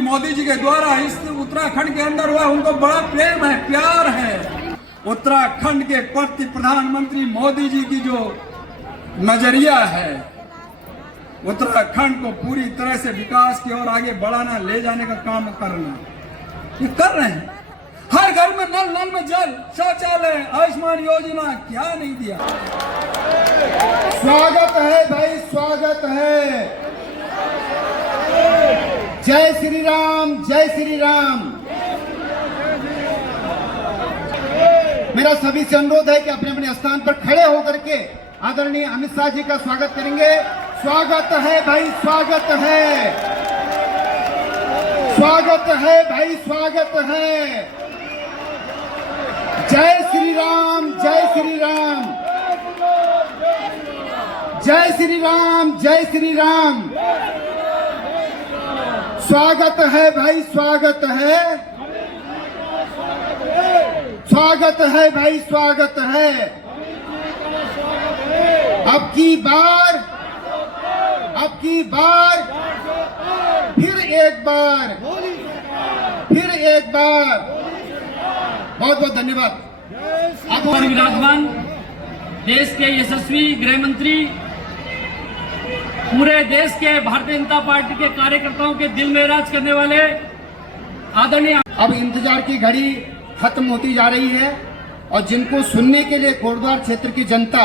मोदी जी के द्वारा इस उत्तराखंड के अंदर हुआ, उनको बड़ा प्रेम है, प्यार है। उत्तराखंड के प्रति प्रधानमंत्री मोदी जी की जो नजरिया है, उत्तराखंड को पूरी तरह से विकास की ओर आगे बढ़ाना, ले जाने का काम करना, ये कर रहे हैं। हर घर में नल, नल में जल, शौचालय, आयुष्मान योजना, क्या नहीं दिया। स्वागत है भाई, स्वागत है। जय श्री राम, जय श्री राम। मेरा सभी से अनुरोध है कि अपने अपने स्थान पर खड़े होकर के आदरणीय अमित शाह जी का स्वागत करेंगे। स्वागत है भाई, स्वागत है, स्वागत है भाई, स्वागत है। जय श्री राम, जय श्री राम, जय श्री राम, जय श्री राम। स्वागत है भाई, स्वागत है, स्वागत है भाई, स्वागत है। अब की बार फिर एक बार, फिर एक बार। बहुत बहुत धन्यवाद। आप विराजमान देश के यशस्वी गृह मंत्री, पूरे देश के भारतीय जनता पार्टी के कार्यकर्ताओं के दिल में राज करने वाले आदरणीय। अब इंतजार की घड़ी खत्म होती जा रही है और जिनको सुनने के लिए कोटद्वार क्षेत्र की जनता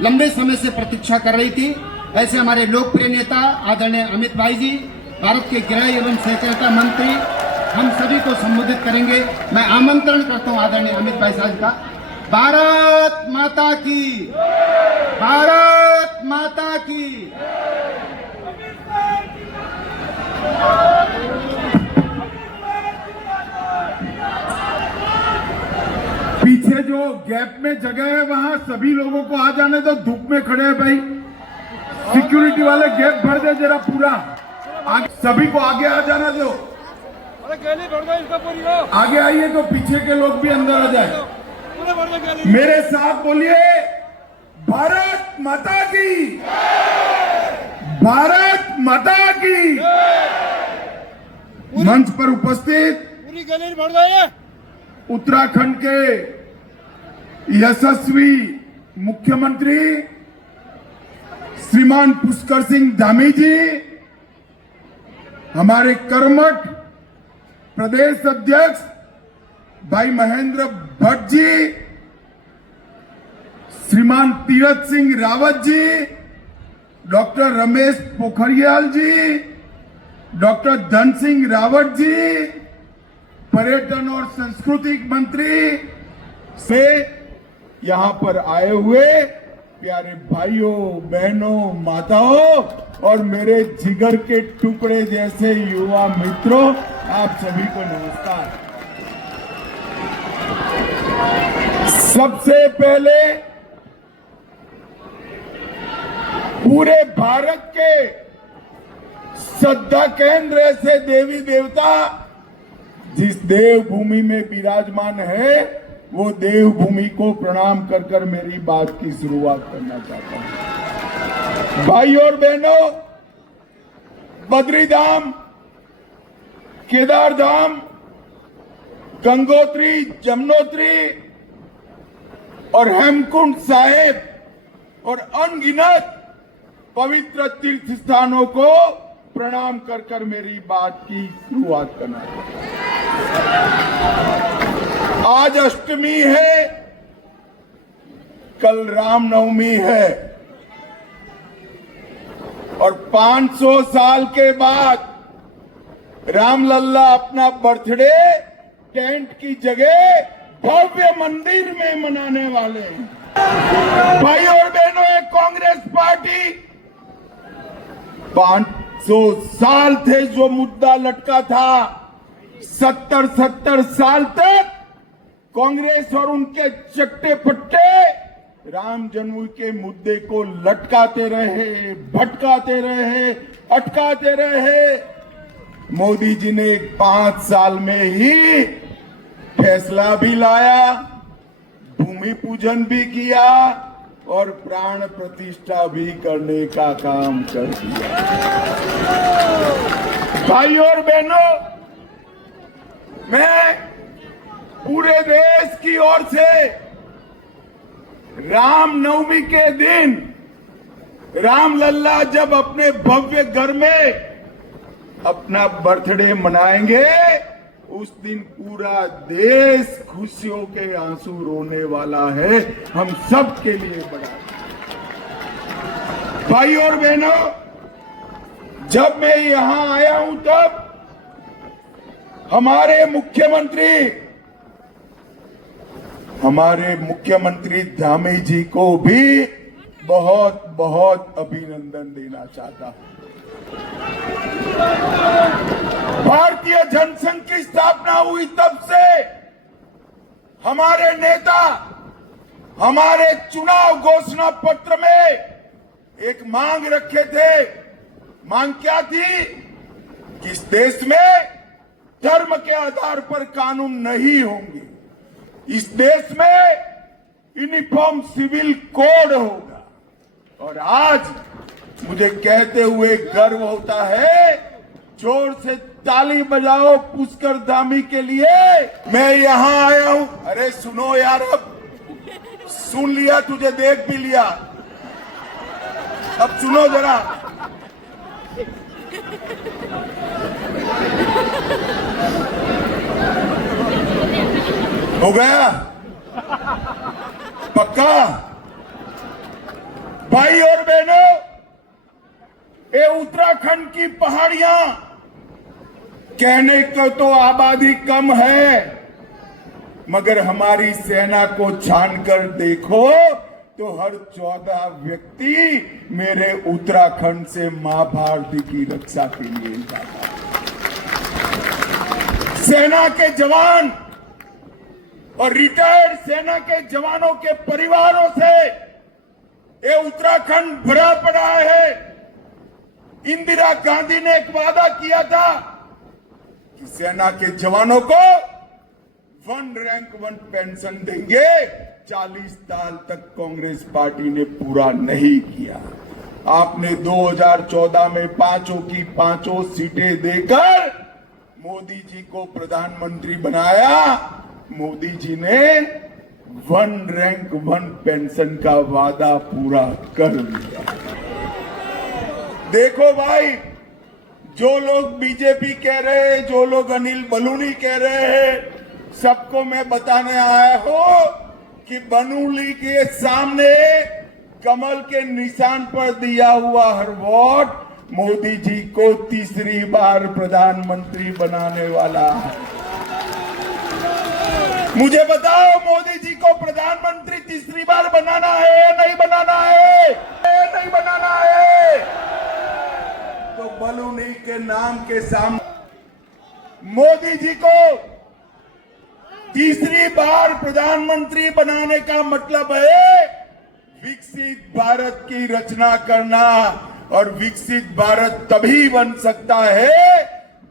लंबे समय से प्रतीक्षा कर रही थी, ऐसे हमारे लोकप्रिय नेता आदरणीय अमित भाई जी, भारत के गृह एवं सहकारिता मंत्री, हम सभी को संबोधित करेंगे। मैं आमंत्रण करता हूं आदरणीय अमित भाई साहब का। भारत माता की, भारत माता की। पीछे जो गैप में जगह है वहां सभी लोगों को आ जाने दो। धूप में खड़े हैं भाई, सिक्योरिटी वाले गैप भर दे जरा पूरा। सभी को आगे आ जाना दो। आगे आइए तो पीछे के लोग भी अंदर आ जाए। मेरे साथ बोलिए, भारत माता की, भारत माता की। मंच पर उपस्थित पूरी गैलरी भर गए। उत्तराखंड के यशस्वी मुख्यमंत्री श्रीमान पुष्कर सिंह धामी जी, हमारे कर्मठ प्रदेश अध्यक्ष भाई महेंद्र भट्ट जी, श्रीमान तीरथ सिंह रावत जी, डॉक्टर रमेश पोखरियाल जी, डॉक्टर धन सिंह रावत जी, पर्यटन और सांस्कृतिक मंत्री से यहां पर आए हुए प्यारे भाइयों, बहनों, माताओं और मेरे जिगर के टुकड़े जैसे युवा मित्रों, आप सभी को नमस्कार। सबसे पहले पूरे भारत के श्रद्धा केंद्र ऐसे देवी देवता जिस देवभूमि में विराजमान है, वो देवभूमि को प्रणाम कर कर मेरी बात की शुरुआत करना चाहता हूं। भाई और बहनों, बद्रीधाम, केदारधाम, गंगोत्री, जमुनोत्री और हेमकुंड साहिब और अनगिनत पवित्र तीर्थ स्थानों को प्रणाम कर कर मेरी बात की शुरुआत करना चाहता हूं। आज अष्टमी है, कल रामनवमी है और 500 साल के बाद रामलल्ला अपना बर्थडे टेंट की जगह भव्य मंदिर में मनाने वाले हैं। भाई और बहनों, एक कांग्रेस पार्टी 500 साल थे जो मुद्दा लटका था, 70 साल तक कांग्रेस और उनके चट्टे पट्टे राम जन्म के मुद्दे को लटकाते रहे, भटकाते रहे, अटकाते रहे। मोदी जी ने 5 साल में ही फैसला भी लाया, भूमि पूजन भी किया और प्राण प्रतिष्ठा भी करने का काम कर दिया। भाइयों और बहनों, मैं पूरे देश की ओर से रामनवमी के दिन रामलल्ला जब अपने भव्य घर में अपना बर्थडे मनाएंगे, उस दिन पूरा देश खुशियों के आंसू रोने वाला है। हम सब के लिए बड़ा भाई और बहनों, जब मैं यहां आया हूं तब हमारे मुख्यमंत्री धामी जी को भी बहुत बहुत अभिनंदन देना चाहता हूं। भारतीय जनसंघ की स्थापना हुई तब से हमारे नेता हमारे चुनाव घोषणा पत्र में एक मांग रखे थे। मांग क्या थी? कि इस देश में धर्म के आधार पर कानून नहीं होंगे, इस देश में यूनिफॉर्म सिविल कोड होगा। और आज मुझे कहते हुए गर्व होता है, जोर से ताली बजाओ पुष्कर धामी के लिए। मैं यहां आया हूं। अरे सुनो यार, अब सुन लिया, तुझे देख भी लिया, अब सुनो जरा। हो गया पक्का? भाई और बहनों, ये उत्तराखंड की पहाड़ियां कहने को तो आबादी कम है, मगर हमारी सेना को छानकर देखो तो हर 14 व्यक्ति मेरे उत्तराखंड से मां भारती की रक्षा के लिए जाता है। सेना के जवान और रिटायर्ड सेना के जवानों के परिवारों से ये उत्तराखंड भरा पड़ा है। इंदिरा गांधी ने एक वादा किया था कि सेना के जवानों को 1 रैंक 1 पेंशन देंगे। 40 साल तक कांग्रेस पार्टी ने पूरा नहीं किया। आपने 2014 में पांचों की पांचों सीटें देकर मोदी जी को प्रधानमंत्री बनाया। मोदी जी ने 1 रैंक 1 पेंशन का वादा पूरा कर लिया। देखो भाई, जो लोग बीजेपी कह रहे हैं, जो लोग अनिल बलूनी कह रहे हैं, सबको मैं बताने आया हूं कि बलूनी के सामने कमल के निशान पर दिया हुआ हर वोट मोदी जी को तीसरी बार प्रधानमंत्री बनाने वाला है। मुझे बताओ, मोदी जी को प्रधानमंत्री तीसरी बार बनाना है या नहीं बनाना है? नहीं बनाना है तो बलूनी के नाम के सामने मोदी जी को तीसरी बार प्रधानमंत्री बनाने का मतलब है विकसित भारत की रचना करना। और विकसित भारत तभी बन सकता है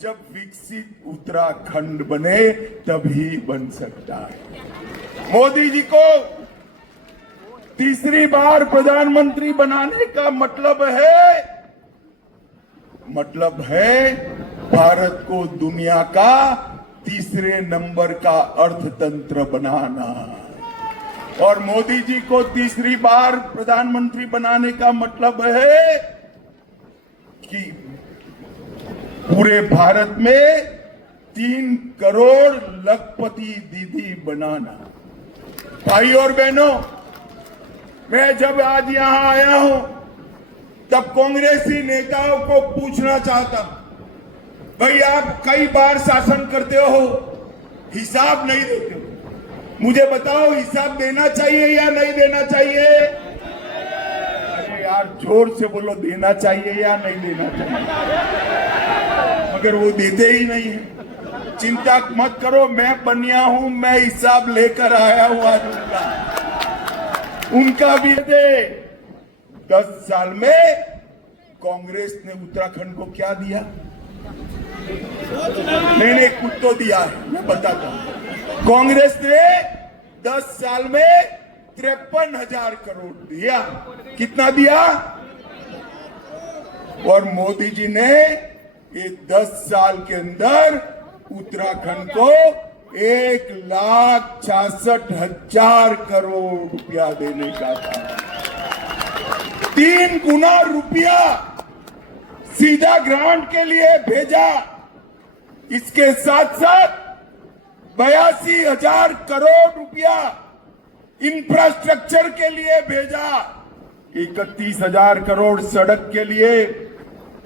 जब विकसित उत्तराखंड बने, तभी बन सकता है। मोदी जी को तीसरी बार प्रधानमंत्री बनाने का मतलब है भारत को दुनिया का तीसरे नंबर का अर्थतंत्र बनाना। और मोदी जी को तीसरी बार प्रधानमंत्री बनाने का मतलब है कि पूरे भारत में 3 करोड़ लखपति दीदी बनाना। भाई और बहनों, मैं जब आज यहां आया हूं तब कांग्रेसी नेताओं को पूछना चाहता, भाई आप कई बार शासन करते हो, हिसाब नहीं देते हो, मुझे बताओ हिसाब देना चाहिए या नहीं देना चाहिए? अरे यार जोर से बोलो, देना चाहिए या नहीं देना चाहिए? मगर वो देते ही नहीं है। चिंता मत करो, मैं बनिया हूं, मैं हिसाब लेकर आया हूं आज उनका भी दे। 10 साल में कांग्रेस ने उत्तराखंड को क्या दिया? नहीं कुछ तो दिया है, मैं बताता हूं। कांग्रेस ने 10 साल में 53,000 करोड़ दिया। कितना दिया? और मोदी जी ने ये 10 साल के अंदर उत्तराखंड को 1,66,000 करोड़ रुपया देने का था। 3 गुना रुपया सीधा ग्रांट के लिए भेजा। इसके साथ साथ 82,000 करोड़ रुपया इंफ्रास्ट्रक्चर के लिए भेजा। 31,000 करोड़ सड़क के लिए,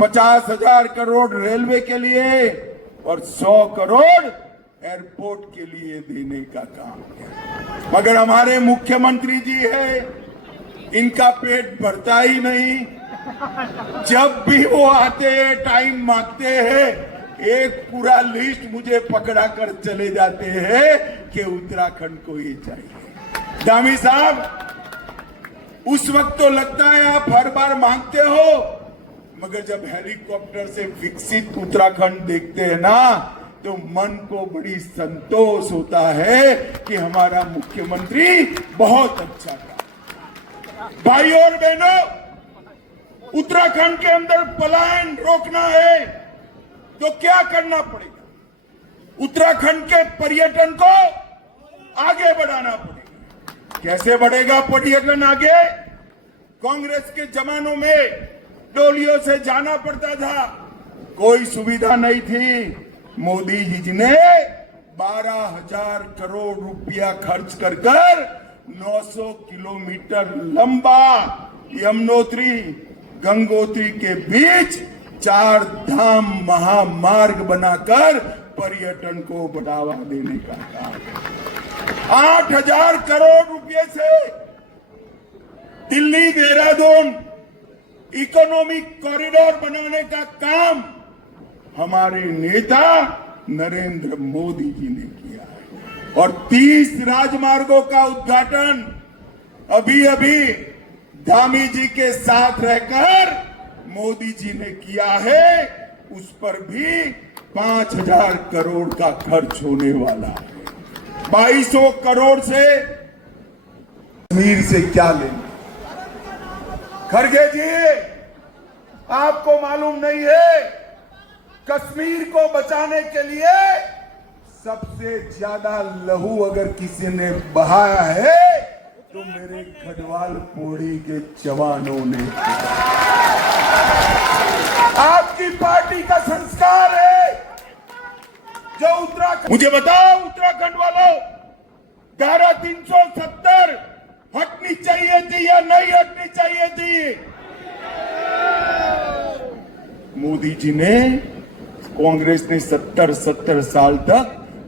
50,000 करोड़ रेलवे के लिए और 100 करोड़ एयरपोर्ट के लिए देने का काम है। मगर हमारे मुख्यमंत्री जी है, इनका पेट भरता ही नहीं। जब भी वो आते हैं, टाइम मांगते हैं, एक पूरा लिस्ट मुझे पकड़ा कर चले जाते हैं कि उत्तराखंड को ये चाहिए। धामी साहब, उस वक्त तो लगता है आप हर बार मांगते हो, मगर जब हेलीकॉप्टर से विकसित उत्तराखंड देखते हैं ना, तो मन को बड़ी संतोष होता है कि हमारा मुख्यमंत्री बहुत अच्छा काम। भाई और बहनों, उत्तराखंड के अंदर पलायन रोकना है तो क्या करना पड़ेगा? उत्तराखंड के पर्यटन को आगे बढ़ाना पड़ेगा। कैसे बढ़ेगा पर्यटन आगे? कांग्रेस के जमानों में डोलियों से जाना पड़ता था, कोई सुविधा नहीं थी। मोदी जी ने 12,000 करोड़ रुपया खर्च कर 900 किलोमीटर लंबा यमुनोत्री गंगोत्री के बीच 4 धाम महामार्ग बनाकर पर्यटन को बढ़ावा देने का काम। 8,000 करोड़ रुपए से दिल्ली देहरादून इकोनॉमिक कॉरिडोर बनाने का काम हमारे नेता नरेंद्र मोदी जी ने किया है। और 30 राजमार्गों का उद्घाटन अभी धामी जी के साथ रहकर मोदी जी ने किया है। उस पर भी 5,000 करोड़ का खर्च होने वाला है। 2,200 करोड़ से कश्मीर से क्या लेना? खड़गे जी, आपको मालूम नहीं है, कश्मीर को बचाने के लिए सबसे ज्यादा लहू अगर किसी ने बहाया है तो मेरे गढ़वाल पौड़ी के जवानों ने। आपकी पार्टी का संस्कार है जो उत्तराखंड। मुझे बताओ उत्तराखंड वालों, धारा 370 हटनी चाहिए थी या नहीं हटनी चाहिए थी? मोदी जी ने, कांग्रेस ने 70 साल तक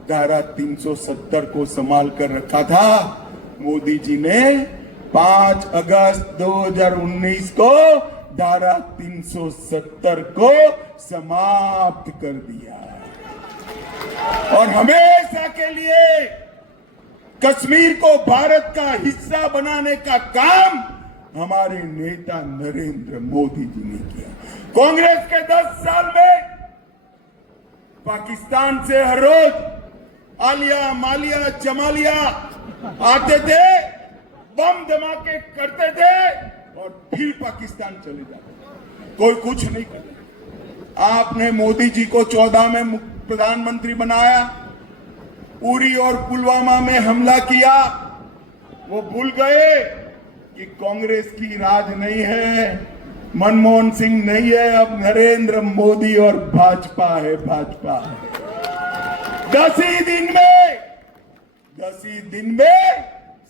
धारा 370 को संभाल कर रखा था। मोदी जी ने 5 अगस्त 2019 को धारा 370 को समाप्त कर दिया और हमेशा के लिए कश्मीर को भारत का हिस्सा बनाने का काम हमारे नेता नरेंद्र मोदी जी ने किया। कांग्रेस के 10 साल में पाकिस्तान से हर रोज आलिया मालिया जमालिया आते थे, बम धमाके करते थे और फिर पाकिस्तान चले जाते। कोई कुछ नहीं करता। आपने मोदी जी को 14 में प्रधानमंत्री बनाया, उरी और पुलवामा में हमला किया। वो भूल गए कि कांग्रेस की राज नहीं है, मनमोहन सिंह नहीं है, अब नरेंद्र मोदी और भाजपा है। 10 ही दिन में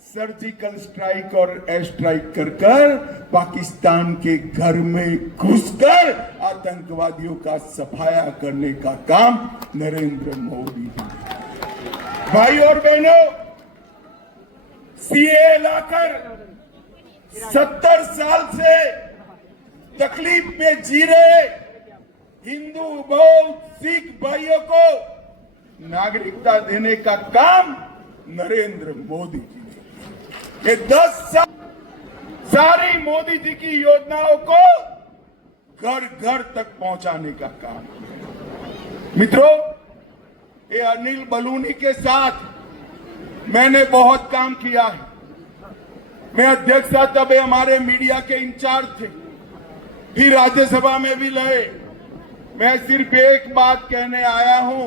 सर्जिकल स्ट्राइक और एयर स्ट्राइक कर पाकिस्तान के घर में घुसकर आतंकवादियों का सफाया करने का काम नरेंद्र मोदी जी। भाई और बहनों, सीए लाकर 70 साल से तकलीफ में जी रहे हिंदू बौद्ध सिख भाइयों को नागरिकता देने का काम नरेंद्र मोदी जी ने। ये 10 साल सारी मोदी जी की योजनाओं को घर घर तक पहुंचाने का काम। मित्रों, ये अनिल बलूनी के साथ मैंने बहुत काम किया है। मैं अध्यक्ष था, तब हमारे मीडिया के इंचार्ज थे, फिर राज्यसभा में भी लड़े। मैं सिर्फ एक बात कहने आया हूं,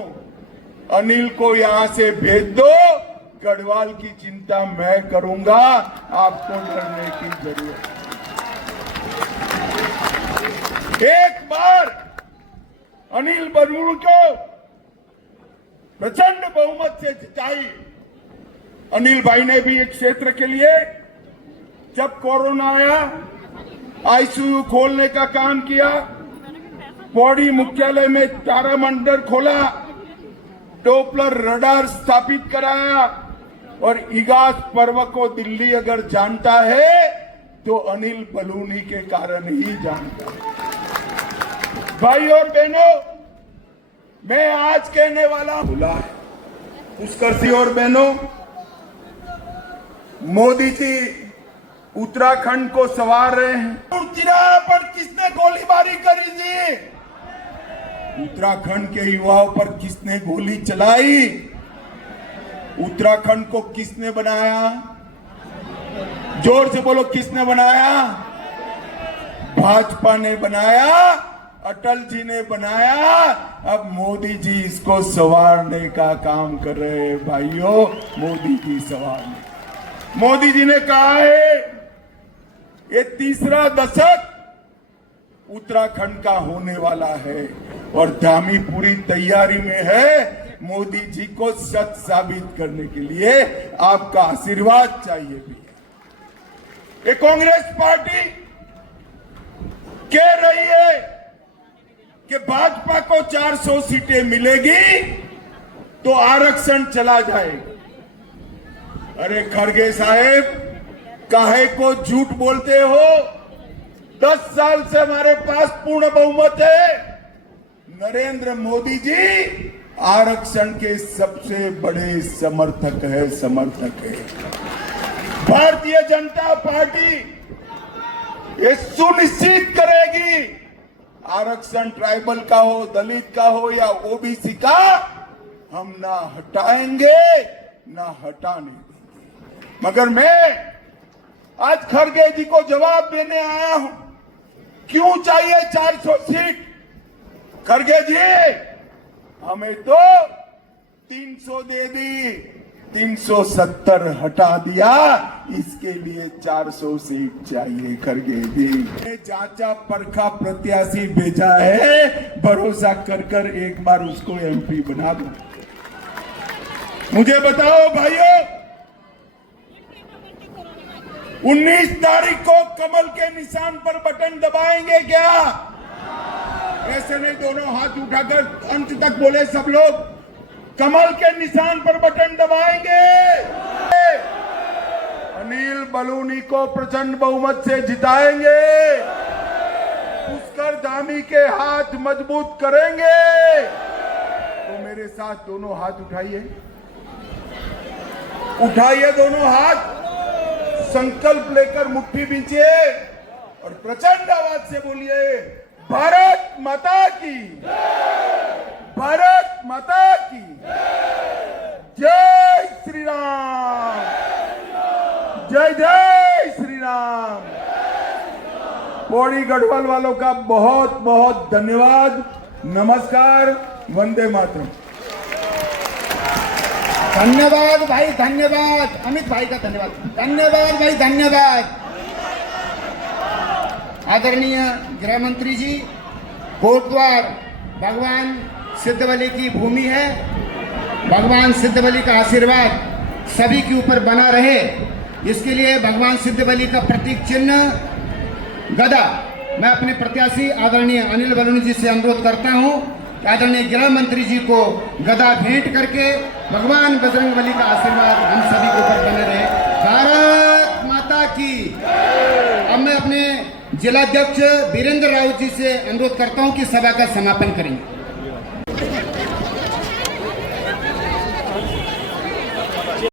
अनिल को यहां से भेज दो, गढ़वाल की चिंता मैं करूंगा, आपको डरने की जरूरत नहीं। एक बार अनिल बलूनी को प्रचंड बहुमत से जिताई। अनिल भाई ने भी एक क्षेत्र के लिए जब कोरोना आया आईसीयू खोलने का काम किया, पौड़ी मुख्यालय में तारामंडल खोला, डोपलर रडार स्थापित कराया और इगास पर्व को दिल्ली अगर जानता है तो अनिल बलूनी के कारण ही जानता है। भाई और बहनों, मैं आज कहने वाला बोला है, पुष्कर और बहनों, मोदी जी उत्तराखंड को संवार रहे हैं। चिराग पर किसने गोलीबारी करी थी? उत्तराखंड के युवाओं पर किसने गोली चलाई? उत्तराखंड को किसने बनाया? जोर से बोलो, किसने बनाया? भाजपा ने बनाया, अटल जी ने बनाया। अब मोदी जी इसको संवारने का काम कर रहे हैं। भाइयों, मोदी जी संवारने, मोदी जी ने कहा है ये तीसरा दशक उत्तराखंड का होने वाला है और धामी पूरी तैयारी में है। मोदी जी को सच साबित करने के लिए आपका आशीर्वाद चाहिए भी। ये कांग्रेस पार्टी कह रही है कि भाजपा को 400 सीटें मिलेगी तो आरक्षण चला जाएगा। अरे खड़गे साहेब, काहे को झूठ बोलते हो? 10 साल से हमारे पास पूर्ण बहुमत है। नरेंद्र मोदी जी आरक्षण के सबसे बड़े समर्थक है। भारतीय जनता पार्टी ये सुनिश्चित करेगी आरक्षण ट्राइबल का हो, दलित का हो या ओबीसी का, हम ना हटाएंगे ना हटाने देंगे। मगर मैं आज खड़गे जी को जवाब देने आया हूं, क्यों चाहिए 400 सीट? खड़गे जी, हमें तो 300 दे दी, 370 हटा दिया, इसके लिए 400 सीट चाहिए। खड़गे जी चाचा परखा प्रत्याशी भेजा है, भरोसा कर एक बार उसको एमपी बना दो। मुझे बताओ भाइयों, 19 तारीख को कमल के निशान पर बटन दबाएंगे क्या? ऐसे नहीं, दोनों हाथ उठाकर अंत तक बोले सब लोग, कमल के निशान पर बटन दबाएंगे। अनिल बलूनी को प्रचंड बहुमत से जिताएंगे, पुष्कर धामी के हाथ मजबूत करेंगे। तो मेरे साथ दोनों हाथ उठाइए, दोनों हाथ, संकल्प लेकर मुट्ठी बींचिए और प्रचंड आवाज से बोलिए, भारत माता की, भारत माता की जय श्री राम, जय जय श्री राम। पौड़ी गढ़वाल वालों का बहुत बहुत धन्यवाद। नमस्कार, वंदे मातरम। धन्यवाद भाई, धन्यवाद। अमित भाई का धन्यवाद। धन्यवाद भाई, धन्यवाद। आदरणीय गृह मंत्री जी, कोटद्वार भगवान सिद्धबली की भूमि है। भगवान सिद्धबली का आशीर्वाद सभी के ऊपर बना रहे, इसके लिए भगवान सिद्धबली का प्रतीक चिन्ह गदा मैं अपने प्रत्याशी आदरणीय अनिल बलूनी जी से अनुरोध करता हूं कि आदरणीय गृह मंत्री जी को गदा भेंट करके भगवान बजरंगबली का आशीर्वाद हम सभी के ऊपर बने रहे। भारत माता की। अब मैं अपने जिलाध्यक्ष वीरेंद्र राउत जी से अनुरोध करता हूं कि सभा का समापन करेंगे।